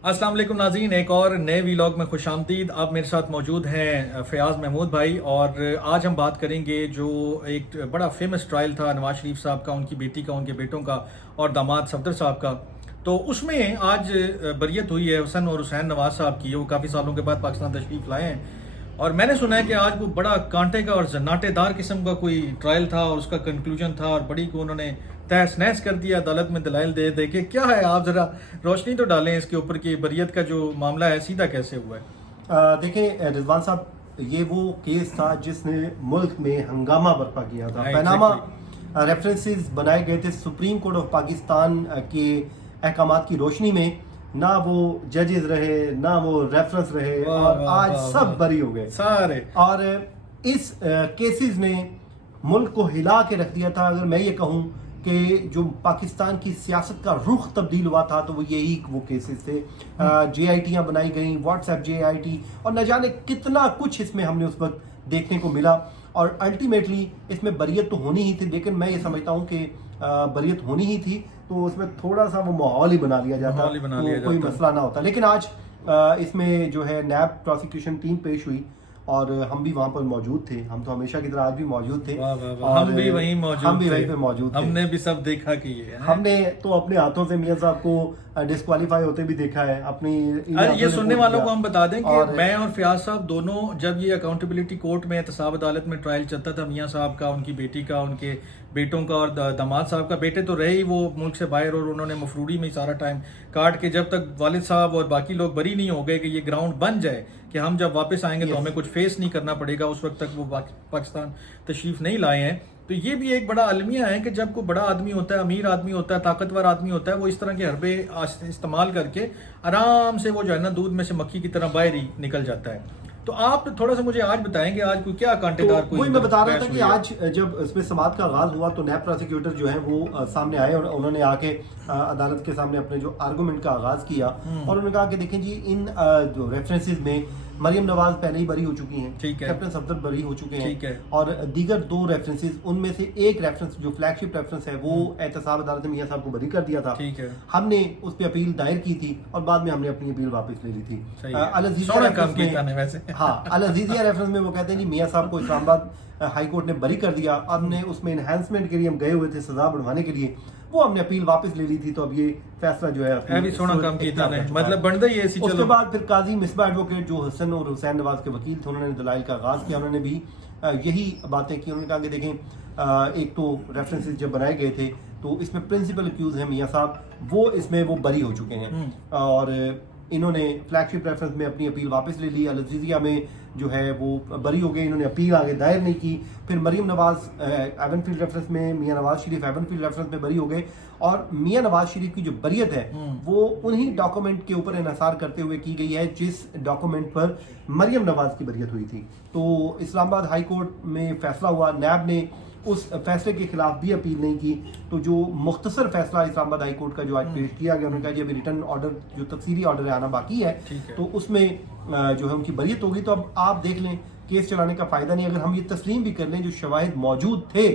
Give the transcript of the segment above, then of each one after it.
अस्सलाम वालेकुम नाज़रीन, एक और नए वीलॉग में खुश आमदीद। आप मेरे साथ मौजूद हैं फ़याज़ महमूद भाई, और आज हम बात करेंगे जो एक बड़ा फेमस ट्रायल था नवाज शरीफ साहब का, उनकी बेटी का, उनके बेटों का और दामाद सफदर साहब का। तो उसमें आज बरियत हुई है हसन और हुसैन नवाज साहब की। वो काफ़ी सालों के बाद पाकिस्तान तशरीफ़ लाए हैं, और मैंने सुना है कि आज को बड़ा कांटे का और जन्नाटेदार किस्म का कोई ट्रायल था और उसका कंक्लूजन था, और बड़ी को उन्होंने तहस नहस कर दिया अदालत में दलाइल दे दे के। क्या है, आप ज़रा रोशनी तो डालें इसके ऊपर कि बरियत का जो मामला है सीधा कैसे हुआ है। देखें रिजवान साहब, ये वो केस था जिसने मुल्क में हंगामा बर्पा किया था। पैनामा रेफरेंसेस बनाए गए थे सुप्रीम कोर्ट ऑफ पाकिस्तान के अहकामात की रोशनी में। ना वो जजेस रहे, ना वो रेफरेंस रहे, और आज सब बरी हो गए सारे। और इस केसेस ने मुल्क को हिला के रख दिया था। अगर मैं ये कहूँ कि जो पाकिस्तान की सियासत का रुख तब्दील हुआ था तो वो यही वो केसेस थे। JITयाँ बनाई गई, व्हाट्सएप JIT, और न जाने कितना कुछ इसमें हमने उस वक्त देखने को मिला। और अल्टीमेटली इसमें बरियत तो होनी ही थी, लेकिन मैं ये समझता हूँ कि बरियत होनी ही थी तो उसमें थोड़ा सा वो माहौल ही बना लिया जाता, तो कोई मसला ना होता। लेकिन आज इसमें जो है नैब प्रोसिक्यूशन टीम पेश हुई और हम भी वहाँ पर मौजूद थे। हम तो हमेशा की तरह आज भी मौजूद थे। हम भी वहीं मौजूद थे। हमने भी सब देखा कि ये हमने तो अपने हाथों से मियां साहब को डिस्क्वालीफाई होते भी देखा है अपनी। ये सुनने वालों को हम बता दें कि मैं और फयाज साहब दोनों, जब ये अकाउंटेबिलिटी कोर्ट में एहतसाब अदालत में ट्रायल चलता था मियां साहब का, उनकी बेटी का, उनके बेटों का और दामाद साहब का। बेटे तो रहे ही वो मुल्क से बाहर, और उन्होंने मफरूरी में सारा टाइम काट के, जब तक वालिद साहब और बाकी लोग बरी नहीं हो गए कि ये ग्राउंड बन जाए कि हम जब वापस आएंगे तो हमें कुछ फेस नहीं करना पड़ेगा, उस वक्त तक वो पाकिस्तान तशरीफ नहीं लाए हैं। तो ये भी एक बड़ा अलमिया है कि जब कोई बड़ा आदमी होता है, अमीर आदमी होता है, ताकतवर आदमी होता है, वो इस तरह के हरबे इस्तेमाल करके आराम से वो जो है ना दूध में से मक्खी की तरह बाहर ही निकल जाता है। तो आप थोड़ा सा मुझे आज बताएंगे आज कोई क्या कांटेदार कोई मैं बता रहा था कि आज जब इसमें समाअत का आगाज हुआ तो नैब प्रोसिक्यूटर जो है वो सामने आए और उन्होंने आके अदालत के सामने अपने जो आर्गुमेंट का आगाज किया, और उन्होंने कहा कि देखें जी, इन जो रेफरेंसेस में मरियम नवाज पहले ही बरी हो चुकी हैं, कैप्टन सफदर बरी हो चुके हैं, और दीगर दो रेफरेंसेस, उनमें से एक रेफरेंस जो फ्लैगशिप रेफरेंस है वो एहतसाब अदालत ने मियां साहब को बरी कर दिया था। हमने उस पर अपील दायर की थी और बाद में हमने अपनी अपील वापस ले ली थी। अल-अज़ीज़िया रेफरेंस में वो कहते हैं जी मियां साहब को इस्लामाबाद हाई कोर्ट ने बरी कर दिया। हमने उसमें एनहांसमेंट के लिए हम गए हुए थे सजा बढ़वाने के लिए, वो हमने अपील वापस ले ली थी। तो अब ये फैसला जो है मतलब बन गई है। उसके बाद फिर काजी मिसबा एडवोकेट जो हसन और हुसैन नवाज के वकील थे, उन्होंने दलाइल का आगाज किया। उन्होंने भी यही बातें की। उन्होंने कहा कि देखें, एक तो रेफरेंसेस जब बनाए गए थे तो इसमें प्रिंसिपल एक्यूज हैं मियां साहब, वो इसमें वो बरी हो चुके हैं, और इन्होंने फ्लैगशिप रेफरेंस में अपनी अपील वापस ले ली। अल-अज़ीज़िया में जो है वो बरी हो गए, इन्होंने अपील आगे दायर नहीं की। फिर मरियम नवाज एवनफील्ड रेफरेंस में, मियां नवाज शरीफ एवनफील्ड रेफरेंस में बरी हो गए, और मियां नवाज शरीफ की जो बरियत है वो उन्हीं डॉक्यूमेंट के ऊपर इन्हिसार करते हुए की गई है जिस डॉक्यूमेंट पर मरियम नवाज की बरियत हुई थी। तो इस्लामाबाद हाई कोर्ट में फैसला हुआ, नैब ने उस फैसले के खिलाफ भी अपील नहीं की। तो जो मुख्तसर फैसला इस्लामाबाद हाई कोर्ट का जो आज पेश किया गया, उन्होंने कहा जी अभी रिटर्न ऑर्डर जो तफसीली ऑर्डर है आना बाकी है, तो उसमें जो है उनकी बरियत होगी। तो अब आप देख लें, केस चलाने का फायदा नहीं। अगर हम ये तस्लीम भी कर लें जो शवाहिद मौजूद थे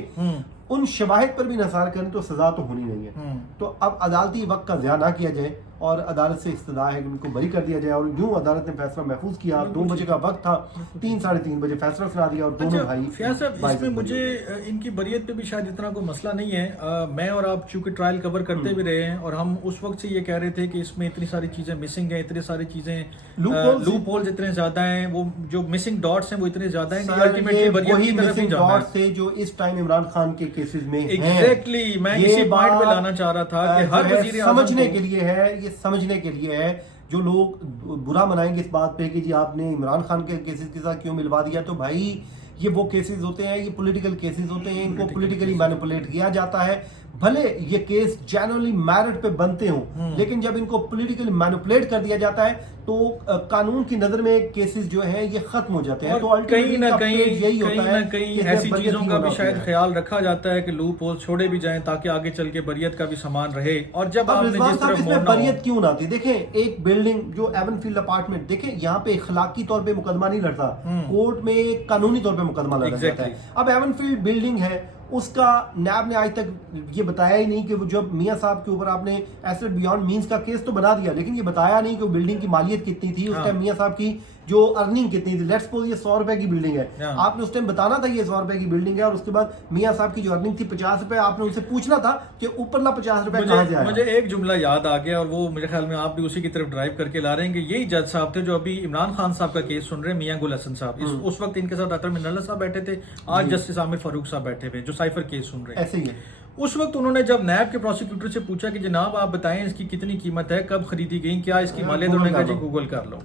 उन शवाहिद पर भी नसार करें तो सजा तो होनी नहीं है। तो अब अदालती वक्त का ज़िया ना किया जाए और अदालत से इस्तदा है कि उनको बरी कर दिया जाए। और यूं अदालत ने फैसला महफूज किया। 2 बजे का वक्त था, 3 साढ़े 3 बजे फैसला सुना दिया, और दोनों भाई। इसमें मुझे इनकी बरियत पे भी शायद इतना कोई मसला नहीं है। मैं और आप चूंकि ट्रायल कवर करते भी रहे हैं, और हम उस वक्त से ये कह रहे थे कि इसमें इतनी सारी चीजें मिसिंग हैं, इतनी सारी चीजें लूप होल्स इतने ज्यादा हैं, वो जो मिसिंग डॉट्स हैं वो इतने ज्यादा हैं कि अल्टीमेटली बरियत की तरफ ही जाना है। जो इस टाइम इमरान खान के केसेस में एग्जैक्टली मैं इसी पॉइंट पे लाना चाह रहा था कि हर वजीर समझने के लिए है, ये समझने के लिए है। जो लोग बुरा मनाएंगे इस बात पे कि जी आपने इमरान खान के केसेस के साथ क्यों मिलवा दिया, तो भाई ये वो केसेस होते हैं, ये पॉलिटिकल केसेस होते हैं, इनको पॉलिटिकली मैनिपुलेट किया जाता है। भले ये केस जनरली मेरिट पे बनते हों, लेकिन जब इनको पॉलिटिकली मैनिपुलेट कर दिया जाता है तो कानून की नजर में केसेस जो है ये खत्म हो जाते हैं। तो कहीं ना कहीं ऐसी चीजों का भी शायद ख्याल रखा जाता है कि लूप होल छोड़े भी जाएं ताकि आगे चल के बरियत का भी सामान रहे। और जब आपने जिस तरफ इसमें बरियत क्यों ना थी, देखें एक बिल्डिंग जो एवनफील्ड अपार्टमेंट, देखें यहाँ पे इखलाकी तौर पे मुकदमा नहीं लड़ता, कोर्ट में कानूनी तौर पे मुकदमा लड़ा जाता है। अब एवनफील्ड बिल्डिंग है اس کا نیب نے آج تک یہ بتایا ہی نہیں کہ وہ جب میاں صاحب کے اوپر آپ نے ایسٹ بیانڈ مینس کا کیس تو بنا دیا لیکن یہ بتایا نہیں کہ وہ بلڈنگ کی مالیت کتنی تھی اس ٹائم، میاں صاحب کی جو ارننگ کتنی تھی. لیٹس سپوز یہ 100 روپے کی بلڈنگ ہے، آپ نے اس ٹائم بتانا تھا یہ 100 روپے کی بلڈنگ ہے، اور اس کے بعد میاں صاحب کی جو ارننگ تھی 50 روپے، آپ نے ان سے پوچھنا تھا کہ اوپرلا 50 روپے کہاں سے آیا. مجھے ایک جملہ یاد آ گیا اور وہ میرے خیال میں آپ بھی اسی کی طرف ڈرائیو کر کے لا رہے ہیں کہ یہی جج صاحب تھے جو ابھی عمران خان صاحب کا کیس سن رہے ہیں، میاں گل حسن صاحب. اس وقت ان کے ساتھ ڈاکٹر منالہ صاحب بیٹھے تھے، آج جسٹس عامر فاروق صاحب بیٹھے ہوئے جو سائفر کیس سن رہے ہیں. ایسے ہی ہے. اس وقت انہوں نے جب نیب کے پروسیکیوٹر سے پوچھا کہ جناب آپ بتائیں اس کی کتنی قیمت ہے، کب خریدی گئی، کیا اس کی مالیت، انہوں نے کہا جی گوگل کر لو.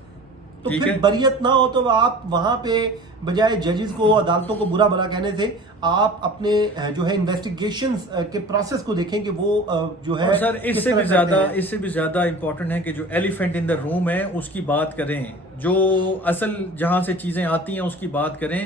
تو پھر بریت نہ ہو تو آپ وہاں پہ بجائے ججز کو عدالتوں کو برا بھلا کہنے سے آپ اپنے جو ہے انویسٹیگیشنز کے پروسیس کو دیکھیں کہ وہ جو ہے سر اس سے بھی زیادہ امپورٹنٹ ہے کہ جو ایلیفینٹ ان دا روم ہے اس کی بات کریں، جو اصل جہاں سے چیزیں آتی ہیں اس کی بات کریں.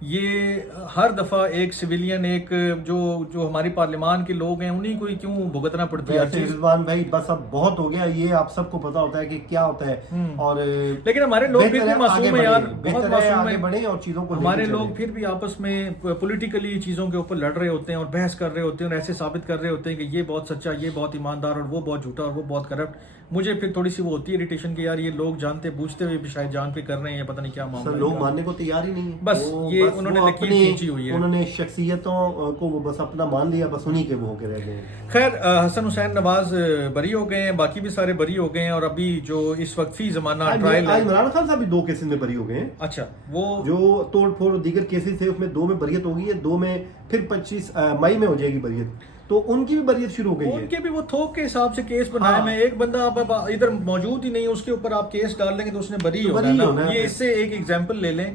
یہ ہر دفعہ ایک سویلین ایک جو ہماری پارلیمان کے لوگ ہیں انہیں کو کیوں بھگتنا پڑتی ہے. رضوان بھائی بس اب بہت ہو گیا، یہ آپ سب کو پتا ہوتا ہے کہ کیا ہوتا ہے، اور لیکن ہمارے لوگ پھر بھی معصوم ہیں یار، بہت معصوم ہیں اور چیزوں کو ہمارے لوگ پھر بھی آپس میں پولیٹیکلی چیزوں کے اوپر لڑ رہے ہوتے ہیں اور بحث کر رہے ہوتے ہیں اور ایسے ثابت کر رہے ہوتے ہیں کہ یہ بہت سچا، یہ بہت ایماندار، اور وہ بہت جھوٹا، اور وہ بہت کرپٹ. مجھے پھر تھوڑی سی وہ ہوتی ہے اریٹیشن کہ یار یہ لوگ جانتے بوجھتے ہوئے بھی شاید جان پہ کر رہے ہیں، پتہ نہیں کیا معاملہ ہے. لوگ ماننے کو تیار ہی نہیں ہے، بس یہ انہوں نے لکیر کھینچی ہوئی ہے، انہوں نے شخصیتوں کو وہ بس اپنا مان لیا، بس انہی کے وہ ہو کے رہ گئے. خیر حسن حسین نواز بری ہو گئے ہیں، باقی بھی سارے بری ہو گئے ہیں، اور ابھی جو اس وقت فی زمانہ ٹرائل ہے. عمران خان صاحب بھی 2 کیسز میں بری ہو گئے ہیں. اچھا وہ جو توڑ پھوڑ دیگر کیسز تھے اس میں 2 میں بریت ہو گئی ہے، 2 میں پھر 25 مئی میں ہو جائے گی بریت، تو ان کی بھی بریت شروع ہو گئی ہے. ان کے بھی وہ تھوک کے حساب سے کیس بنائے میں ایک بندہ اب ادھر موجود ہی نہیں، اس کے اوپر آپ کیس ڈال دیں گے تو اس نے بری ہونا. یہ اس سے ایک ایگزامپل لے لیں.